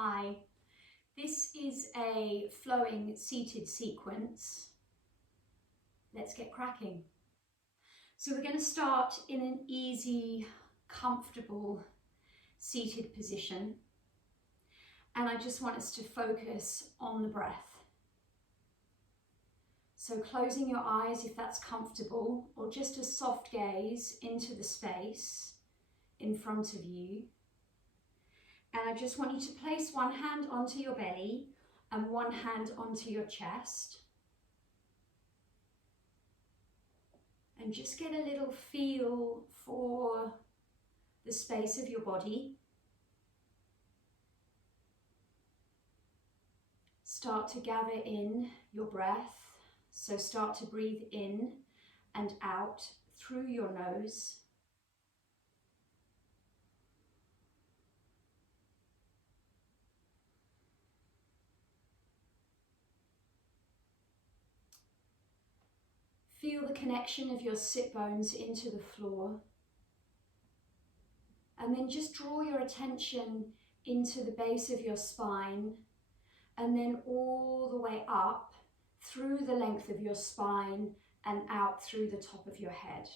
Hi, this is a flowing seated sequence. Let's get cracking. So we're going to start in an easy, comfortable seated position. And I just want us to focus on the breath. So closing your eyes if that's comfortable, or just a soft gaze into the space in front of you. And I just want you to place one hand onto your belly and one hand onto your chest. And just get a little feel for the space of your body. Start to gather in your breath. So start to breathe in and out through your nose. Feel the connection of your sit bones into the floor. And then just draw your attention into the base of your spine and then all the way up through the length of your spine and out through the top of your head.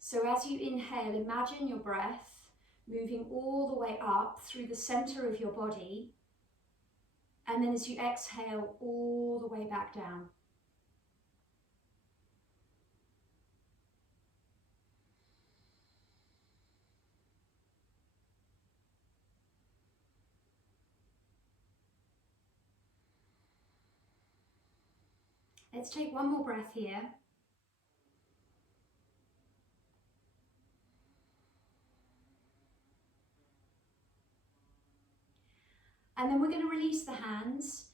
So as you inhale, imagine your breath moving all the way up through the center of your body. And then as you exhale, all the way back down. Let's take one more breath here. And then we're going to release the hands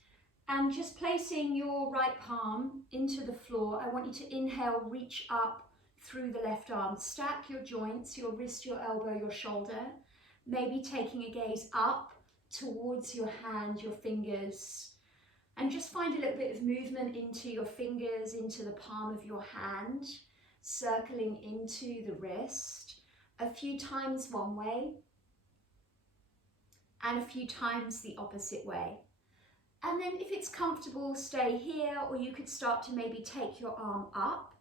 and just placing your right palm into the floor. I want you to inhale, reach up through the left arm. Stack your joints, your wrist, your elbow, your shoulder. Maybe taking a gaze up towards your hand, your fingers. And just find a little bit of movement into your fingers, into the palm of your hand, circling into the wrist. A few times one way and a few times the opposite way. And then if it's comfortable, stay here, or you could start to maybe take your arm up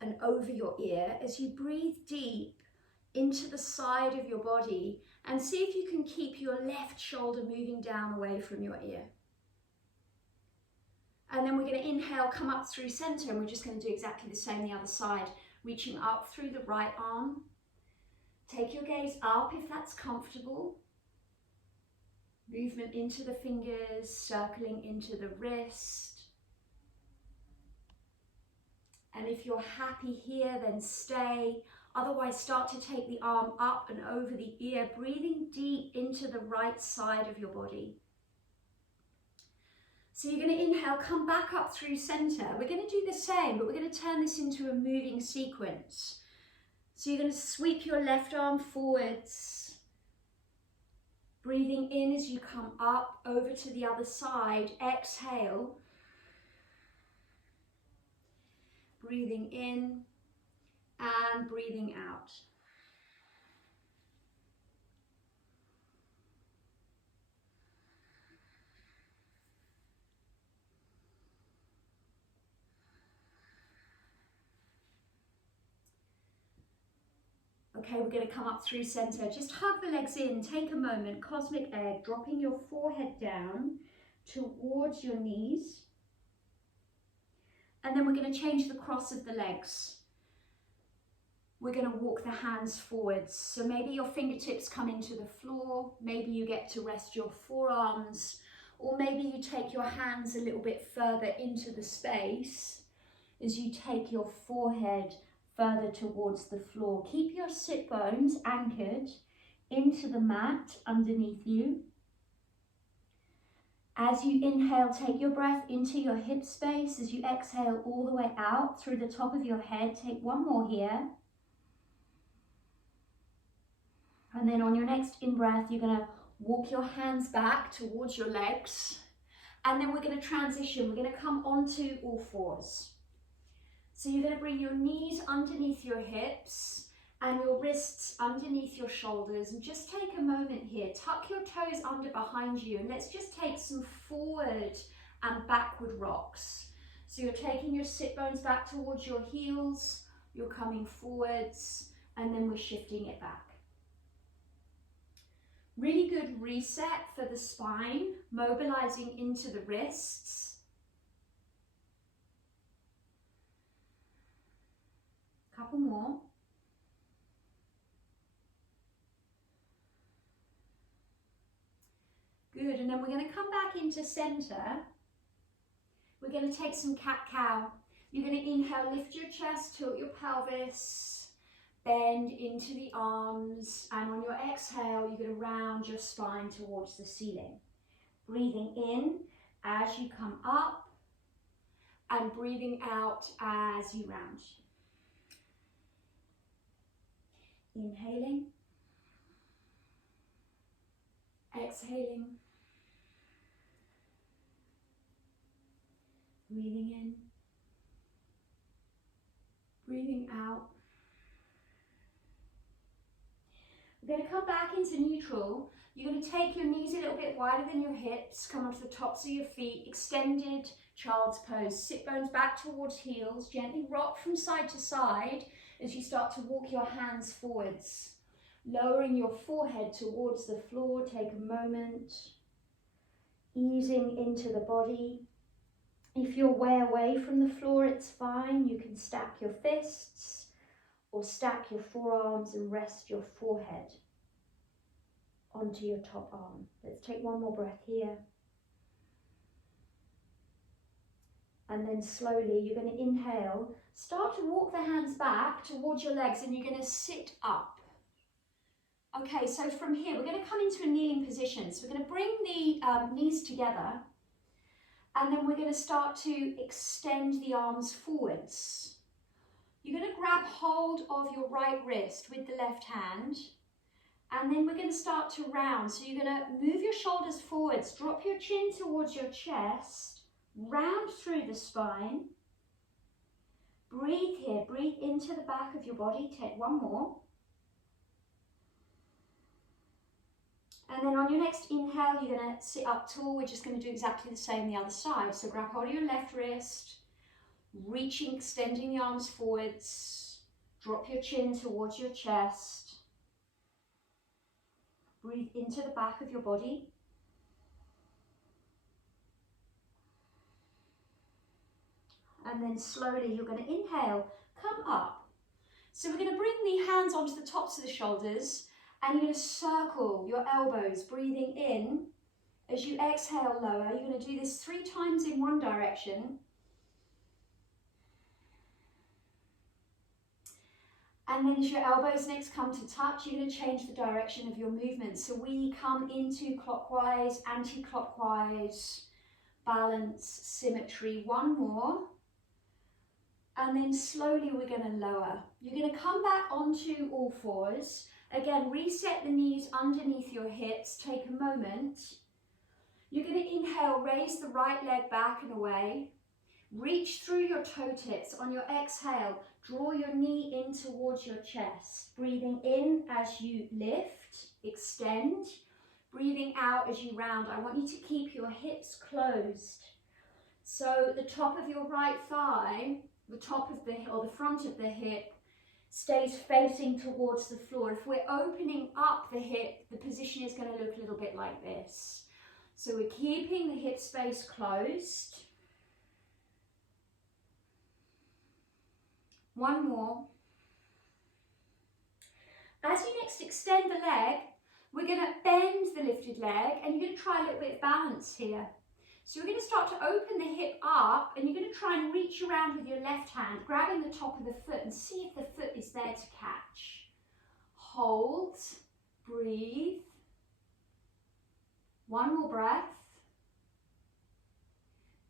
and over your ear as you breathe deep into the side of your body and see if you can keep your left shoulder moving down away from your ear. And then we're going to inhale, come up through center, and we're just going to do exactly the same the other side, reaching up through the right arm. Take your gaze up if that's comfortable. Movement into the fingers, circling into the wrist. And if you're happy here, then stay. Otherwise, start to take the arm up and over the ear, breathing deep into the right side of your body. So you're going to inhale, come back up through center. We're going to do the same, but we're going to turn this into a moving sequence. So you're going to sweep your left arm forwards. Breathing in as you come up over to the other side. Exhale. Breathing in and breathing out. Okay, we're going to come up through center. Just hug the legs in, take a moment, cosmic egg, dropping your forehead down towards your knees. And then we're going to change the cross of the legs. We're going to walk the hands forwards. So maybe your fingertips come into the floor, maybe you get to rest your forearms, or maybe you take your hands a little bit further into the space as you take your forehead further towards the floor. Keep your sit bones anchored into the mat underneath you. As you inhale, take your breath into your hip space. As you exhale all the way out through the top of your head, take one more here. And then on your next in-breath, you're going to walk your hands back towards your legs. And then we're going to transition. We're going to come onto all fours. So you're going to bring your knees underneath your hips and your wrists underneath your shoulders, and just take a moment here. Tuck your toes under behind you, and let's just take some forward and backward rocks. So you're taking your sit bones back towards your heels, you're coming forwards, and then we're shifting it back. Really good reset for the spine, mobilizing into the wrists. Couple more. Good, and then we're going to come back into center. We're going to take some cat-cow. You're going to inhale, lift your chest, tilt your pelvis, bend into the arms, and on your exhale, you're going to round your spine towards the ceiling. Breathing in as you come up, and breathing out as you round. Inhaling, exhaling, breathing in, breathing out. We're going to come back into neutral. You're going to take your knees a little bit wider than your hips, come onto the tops of your feet, extended child's pose. Sit bones back towards heels, gently rock from side to side as you start to walk your hands forwards. Lowering your forehead towards the floor, take a moment, easing into the body. If you're way away from the floor, it's fine. You can stack your fists or stack your forearms and rest your forehead onto your top arm. Let's take one more breath here. And then slowly you're going to inhale, start to walk the hands back towards your legs, and you're going to sit up. Okay, so from here we're going to come into a kneeling position. So we're going to bring the knees together, and then we're going to start to extend the arms forwards. You're going to grab hold of your right wrist with the left hand, and then we're going to start to round. So you're going to move your shoulders forwards, drop your chin towards your chest, round through the spine. Breathe here, breathe into the back of your body. Take one more. And then on your next inhale, you're going to sit up tall. We're just going to do exactly the same on the other side. So grab hold of your left wrist, reaching, extending the arms forwards. Drop your chin towards your chest. Breathe into the back of your body. And then slowly you're going to inhale, come up. So we're going to bring the hands onto the tops of the shoulders, and you're going to circle your elbows, breathing in. As you exhale, lower. You're going to do this 3 times in one direction. And then as your elbows next come to touch, you're going to change the direction of your movement. So we come into clockwise, anti-clockwise, balance, symmetry. One more. And then slowly we're going to lower. You're going to come back onto all fours. Again, reset the knees underneath your hips. Take a moment. You're going to inhale, raise the right leg back and away. Reach through your toe tips. On your exhale, draw your knee in towards your chest. Breathing in as you lift, extend. Breathing out as you round. I want you to keep your hips closed. So the top of your right thigh, the top of the or the front of the hip, stays facing towards the floor. If we're opening up the hip, the position is going to look a little bit like this. So we're keeping the hip space closed. One more. As you next extend the leg, we're going to bend the lifted leg, and you're going to try a little bit of balance here. So you're going to start to open the hip up, and you're going to try and reach around with your left hand, grabbing the top of the foot, and see if the foot is there to catch. Hold, breathe. One more breath.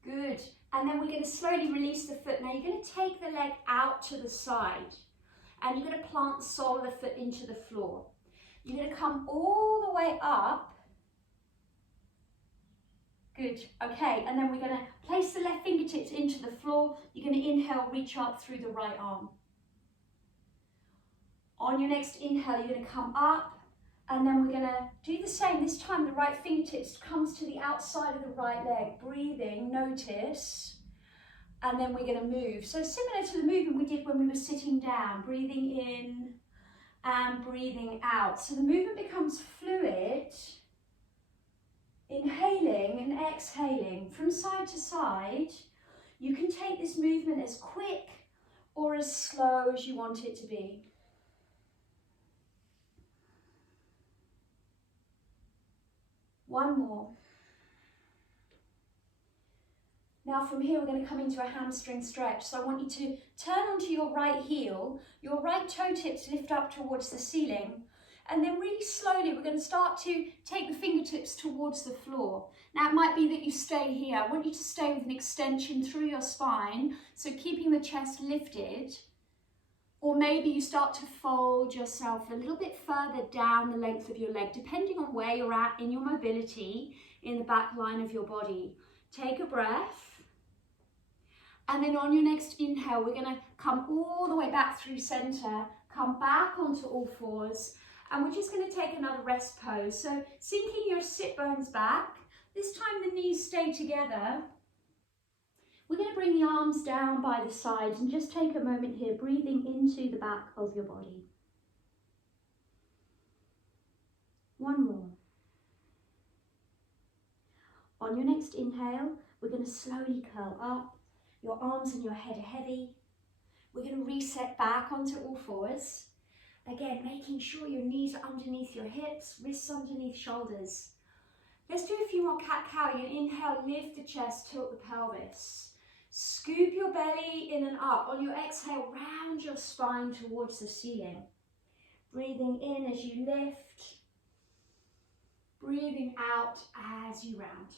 Good. And then we're going to slowly release the foot. Now you're going to take the leg out to the side, and you're going to plant the sole of the foot into the floor. You're going to come all the way up. Good. Okay, and then we're going to place the left fingertips into the floor. You're going to inhale, reach up through the right arm. On your next inhale, you're going to come up, and then we're going to do the same. This time the right fingertips comes to the outside of the right leg. Breathing, notice, and then we're going to move. So similar to the movement we did when we were sitting down, breathing in and breathing out. So the movement becomes fluid, inhaling and exhaling from side to side. You can take this movement as quick or as slow as you want it to be. One more. Now from here we're going to come into a hamstring stretch. So I want you to turn onto your right heel, your right toe tips lift up towards the ceiling, and then really slowly we're going to start to take the fingertips towards the floor. Now it might be that you stay here. I want you to stay with an extension through your spine, so keeping the chest lifted. Or maybe you start to fold yourself a little bit further down the length of your leg, depending on where you're at in your mobility in the back line of your body. Take a breath. And then on your next inhale, we're going to come all the way back through center, come back onto all fours, and we're just going to take another rest pose. So sinking your sit bones back. This time the knees stay together. We're going to bring the arms down by the sides and just take a moment here, breathing into the back of your body. One more. On your next inhale, we're going to slowly curl up. Your arms and your head are heavy. We're going to reset back onto all fours. Again, making sure your knees are underneath your hips, wrists underneath shoulders. Let's do a few more cat-cow. You inhale, lift the chest, tilt the pelvis. Scoop your belly in and up. On your exhale, round your spine towards the ceiling. Breathing in as you lift. Breathing out as you round.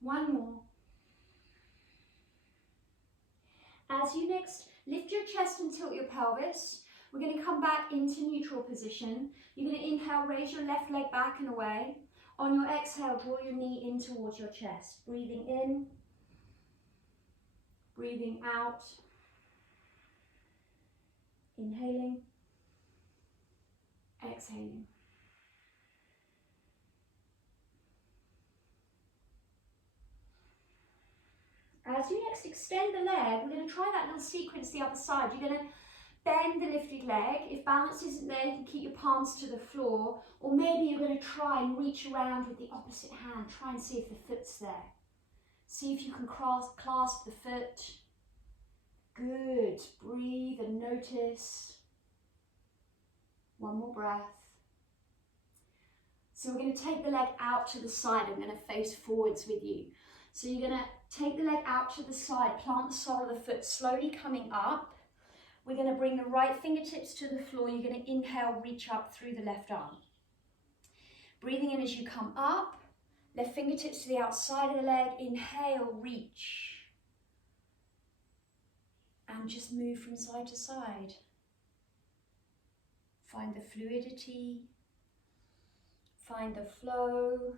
One more. As you next lift your chest and tilt your pelvis, we're going to come back into neutral position. You're going to inhale, raise your left leg back and away. On your exhale, draw your knee in towards your chest. Breathing in, breathing out, inhaling, exhaling. As you next extend the leg, we're going to try that little sequence the other side. You're going to bend the lifted leg. If balance isn't there, you can keep your palms to the floor, or maybe you're going to try and reach around with the opposite hand. Try and see if the foot's there. See if you can clasp the foot. Good. Breathe and notice. One more breath. So we're going to take the leg out to the side. I'm going to face forwards with you. So you're going to take the leg out to the side, plant the sole of the foot, slowly coming up. We're going to bring the right fingertips to the floor. You're going to inhale, reach up through the left arm. Breathing in as you come up, left fingertips to the outside of the leg. Inhale, reach. And just move from side to side. Find the fluidity. Find the flow.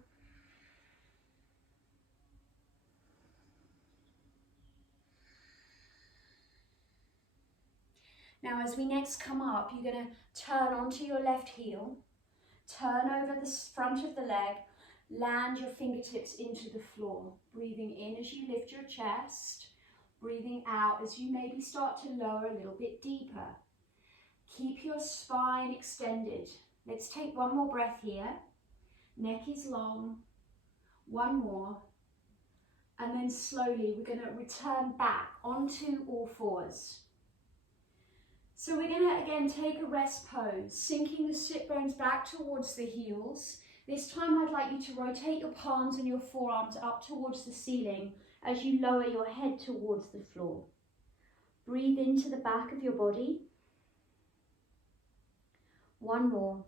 Now as we next come up, you're going to turn onto your left heel, turn over the front of the leg, land your fingertips into the floor. Breathing in as you lift your chest, breathing out as you maybe start to lower a little bit deeper. Keep your spine extended. Let's take one more breath here. Neck is long. One more. And then slowly we're going to return back onto all fours. So we're going to again take a rest pose, sinking the sit bones back towards the heels. This time I'd like you to rotate your palms and your forearms up towards the ceiling as you lower your head towards the floor. Breathe into the back of your body. One more.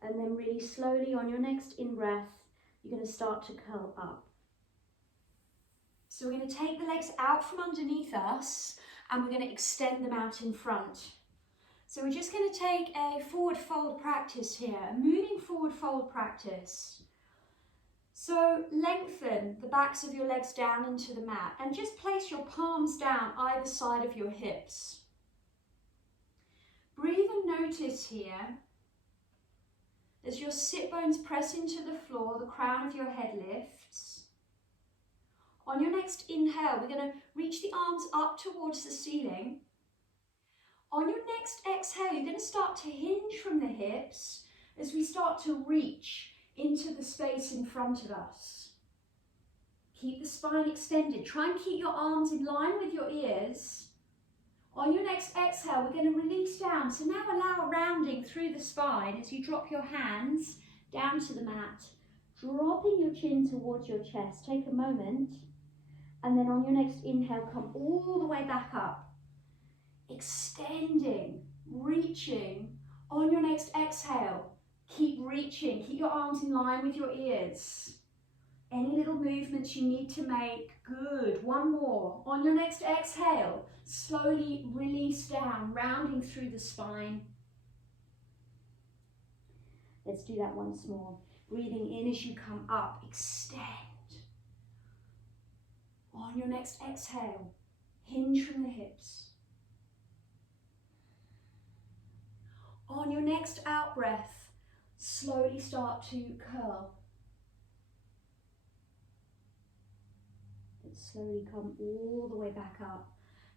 And then really slowly on your next in-breath, you're going to start to curl up. So we're going to take the legs out from underneath us and we're going to extend them out in front. So we're just going to take a forward fold practice here, a moving forward fold practice. So lengthen the backs of your legs down into the mat and just place your palms down either side of your hips. Breathe and notice here as your sit bones press into the floor, the crown of your head lifts. On your next inhale, we're going to reach the arms up towards the ceiling. On your next exhale, you're going to start to hinge from the hips as we start to reach into the space in front of us. Keep the spine extended. Try and keep your arms in line with your ears. On your next exhale, we're going to release down. So now allow a rounding through the spine as you drop your hands down to the mat, dropping your chin towards your chest. Take a moment, and then on your next inhale, come all the way back up. Extending, reaching. On your next exhale, keep reaching. Keep your arms in line with your ears. Any little movements you need to make, good. One more. On your next exhale, slowly release down, rounding through the spine. Let's do that once more. Breathing in as you come up, extend. On your next exhale, hinge from the hips. On your next out breath, slowly start to curl. And slowly come all the way back up.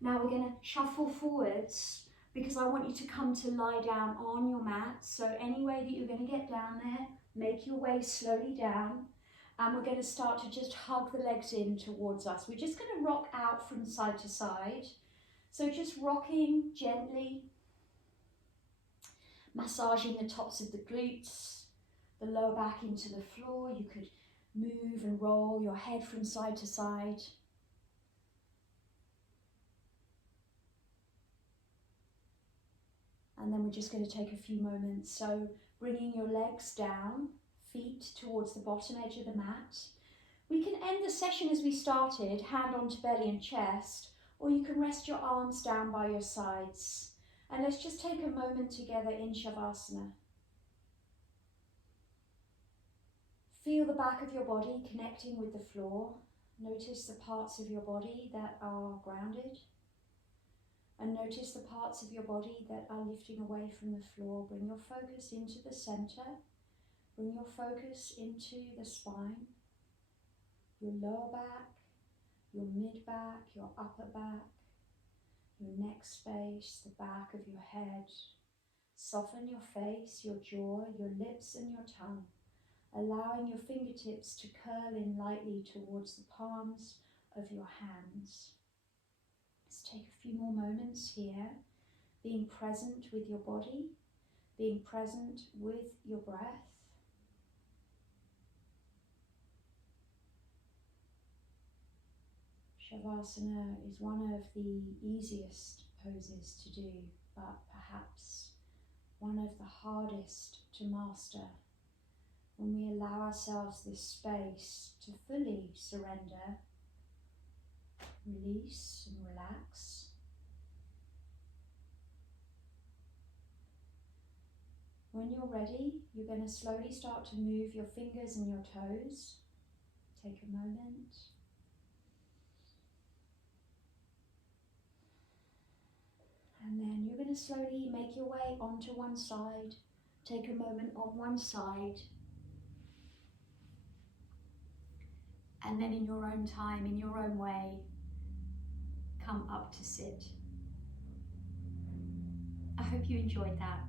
Now we're going to shuffle forwards because I want you to come to lie down on your mat. So any way that you're going to get down there, make your way slowly down. And we're going to start to just hug the legs in towards us. We're just going to rock out from side to side. So just rocking gently, massaging the tops of the glutes, the lower back into the floor. You could move and roll your head from side to side. And then we're just going to take a few moments. So bringing your legs down, feet towards the bottom edge of the mat. We can end the session as we started, hand onto belly and chest, or you can rest your arms down by your sides. And let's just take a moment together in Shavasana. Feel the back of your body connecting with the floor. Notice the parts of your body that are grounded. And notice the parts of your body that are lifting away from the floor. Bring your focus into the center. Bring your focus into the spine, your lower back, your mid back, your upper back, your neck space, the back of your head. Soften your face, your jaw, your lips and your tongue, allowing your fingertips to curl in lightly towards the palms of your hands. Let's take a few more moments here, being present with your body, being present with your breath. Shavasana is one of the easiest poses to do, but perhaps one of the hardest to master when we allow ourselves this space to fully surrender, release and relax. When you're ready, you're going to slowly start to move your fingers and your toes. Take a moment. And then you're going to slowly make your way onto one side. Take a moment on one side. And then in your own time, in your own way, come up to sit. I hope you enjoyed that.